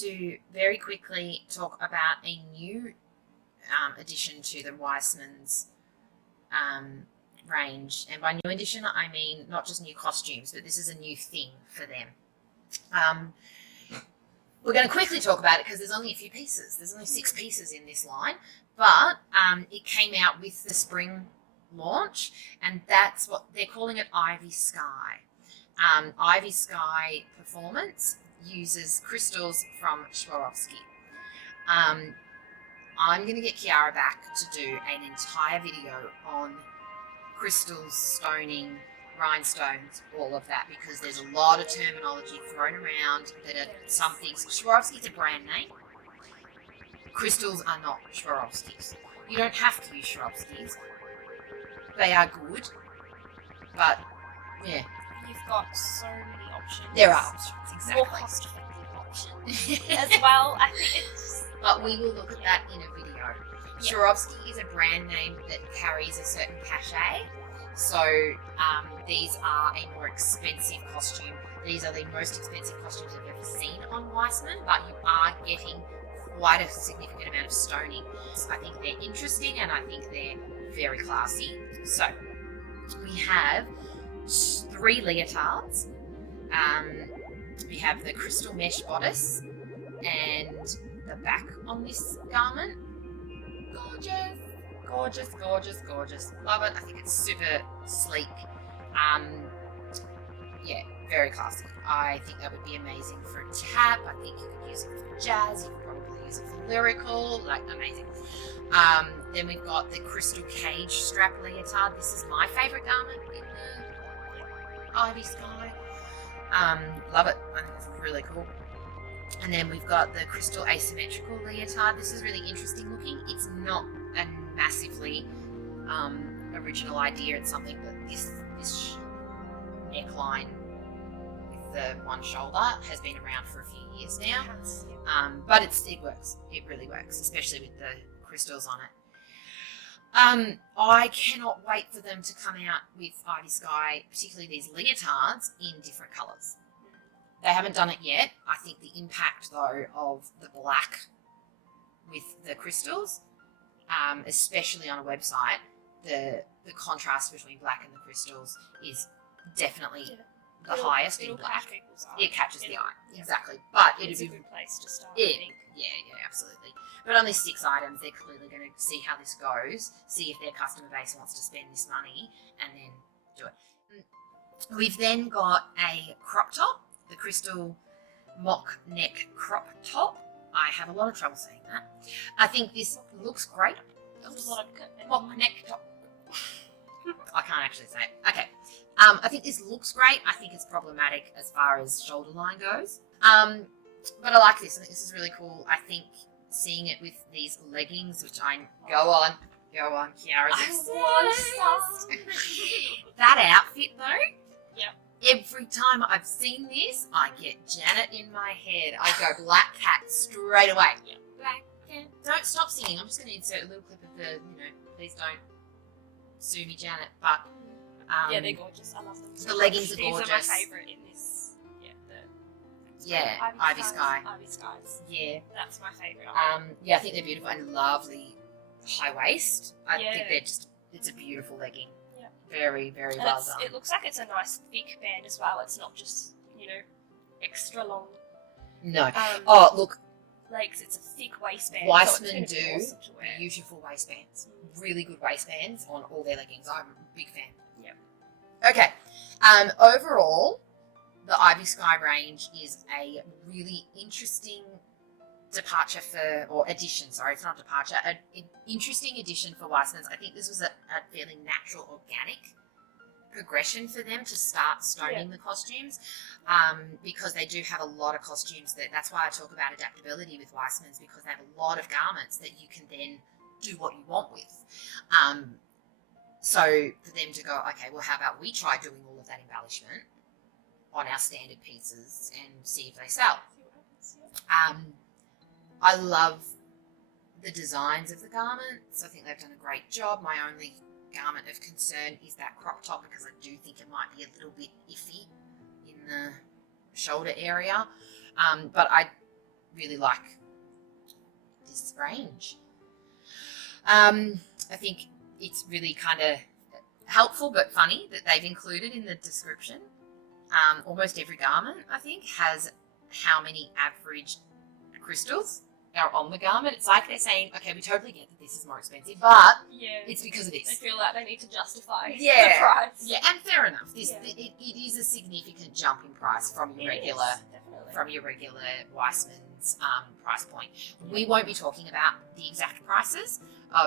to very quickly talk about a new addition to the Weissmans range. And by new addition, I mean not just new costumes, but this is a new thing for them. We're going to quickly talk about it because there's only a few pieces. There's only 6 pieces in this line. But it came out with the spring launch, and that's what they're calling it, Ivy Sky. Ivy Sky Performance uses crystals from SWAROVSKI. I'm going to get Kiarra back to do an entire video on crystals, stoning, rhinestones, all of that, because there's a lot of terminology thrown around that are some things. SWAROVSKI is a brand name. Crystals are not SWAROVSKIs. You don't have to use SWAROVSKIs. They are good, but yeah. You've got so many options. There are options, exactly. More cost-effective options as well. I think it's... But we will look at that in a video. Yeah. SWAROVSKI is a brand name that carries a certain cachet. So these are a more expensive costume. These are the most expensive costumes I've ever seen on Weissman, but you are getting quite a significant amount of stoning. I think they're interesting and I think they're very classy. So we have 3 leotards. We have the crystal mesh bodice and the back on this garment. Gorgeous, gorgeous, gorgeous, gorgeous. Love it. I think it's super sleek. Yeah, very classy. I think that would be amazing for a tap. I think you could use it for jazz. You could probably use it for lyrical. Like, amazing. Then we've got the crystal cage strap leotard. This is my favourite garment in the Ivy Sky. Love it. I think it's really cool. And then we've got the crystal asymmetrical leotard. This is really interesting looking. It's not a massively original idea. It's something that this neckline with the one shoulder has been around for a few years now. But it works. It really works, especially with the crystals on it. I cannot wait for them to come out with Ivy Sky, particularly these leotards, in different colours. They haven't done it yet. I think the impact, though, of the black with the crystals, especially on a website, the contrast between black and the crystals is definitely the highest in black. It catches the eye, exactly. But it's a good place to start, I think. Yeah, absolutely. But only 6 items. They're clearly going to see how this goes, see if their customer base wants to spend this money, and then do it. We've then got a crop top. The crystal mock neck crop top. I have a lot of trouble saying that. I think this looks great. Mock neck top. I can't actually say it. Okay. I think this looks great. I think it's problematic as far as shoulder line goes. But I like this. I think this is really cool. I think seeing it with these leggings, which go on, Kiarra's obsessed. That outfit though. Yep. Every time I've seen this, I get Janet in my head. I go Black Cat straight away. Yep. Black Cat. Don't stop singing. I'm just going to insert a little clip of the, please don't sue me, Janet. But yeah, they're gorgeous. I love them. The leggings are gorgeous. These are my favourite in this. Ivy Sky. Ivy Skies. Yeah. That's my favourite. Yeah, I think they're beautiful and lovely high waist. I think they're just, it's a beautiful legging. Very, very well done. It looks like it's a nice thick band as well. It's not just, extra long. No. Look. Legs, it's a thick waistband. Weissman do beautiful waistbands. Really good waistbands on all their leggings. I'm a big fan. Yep. Okay. Overall, the Ivy Sky range is a really interesting it's not departure, an interesting addition for Weissmans. I think this was a fairly natural, organic progression for them to start stoning the costumes, because they do have a lot of costumes that's why I talk about adaptability with Weissmans, because they have a lot of garments that you can then do what you want with. So for them to go, okay, well, how about we try doing all of that embellishment on our standard pieces and see if they sell. I love the designs of the garments. I think they've done a great job. My only garment of concern is that crop top, because I do think it might be a little bit iffy in the shoulder area. But really like this range. I think it's really kind of helpful but funny that they've included in the description. Almost every garment, I think, has how many average crystals are on the garment. It's like they're saying, okay, we totally get that this is more expensive, but it's because of They this. feel like they need to justify the Yeah, price. yeah, and fair enough. It is a significant jump in price from your regular Weissmans price point. We won't be talking about the exact prices,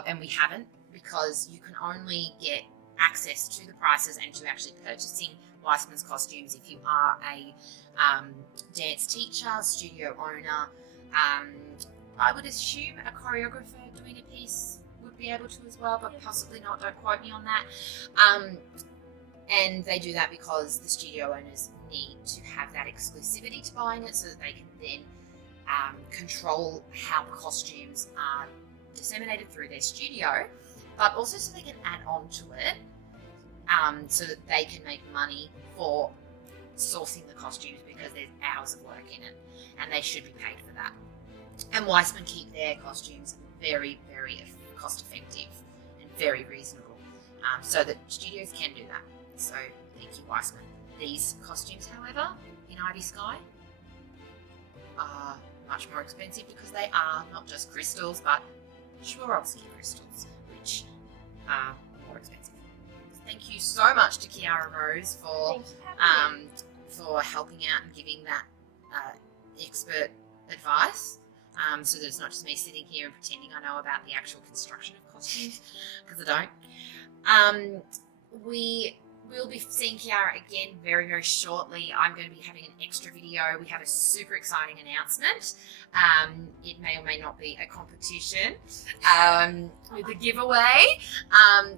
and we haven't, because you can only get access to the prices and to actually purchasing Weissmans Costumes if you are a dance teacher, studio owner. I would assume a choreographer doing a piece would be able to as well, but possibly not. Don't quote me on that. And they do that because the studio owners need to have that exclusivity to buying it, so that they can then control how the costumes are disseminated through their studio, but also so they can add on to it, so that they can make money for sourcing the costumes, because there's hours of work in it, and they should be paid for that. And Weissman keep their costumes very, very cost effective and very reasonable, so that studios can do that. So thank you, Weissman. These costumes, however, in Ivy Sky are much more expensive, because they are not just crystals, but SWAROVSKI crystals, which are more expensive. Thank you so much to Kiarra Rose for helping out and giving that expert advice, so that it's not just me sitting here and pretending I know about the actual construction of costumes, because I don't. We will be seeing Kiarra again very, very shortly. I'm going to be having an extra video. We have a super exciting announcement. It may or may not be a competition with a giveaway.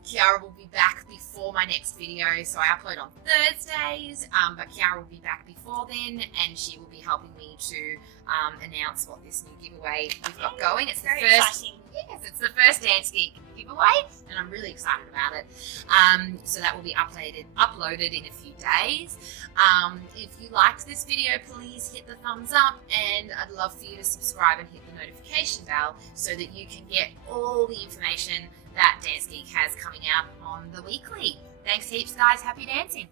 Kiarra will be back before my next video, so I upload on Thursdays, but Kiarra will be back before then, and she will be helping me to announce what this new giveaway we've got going. It's the Very first. exciting. Yes, it's the first Dance Geek giveaway, and I'm really excited about it. So that will be uploaded in a few days. If you liked this video, please hit the thumbs up, and I'd love for you to subscribe and hit the notification bell, so that you can get all the information that Dance Geek has coming out on the weekly. Thanks heaps, guys. Happy dancing.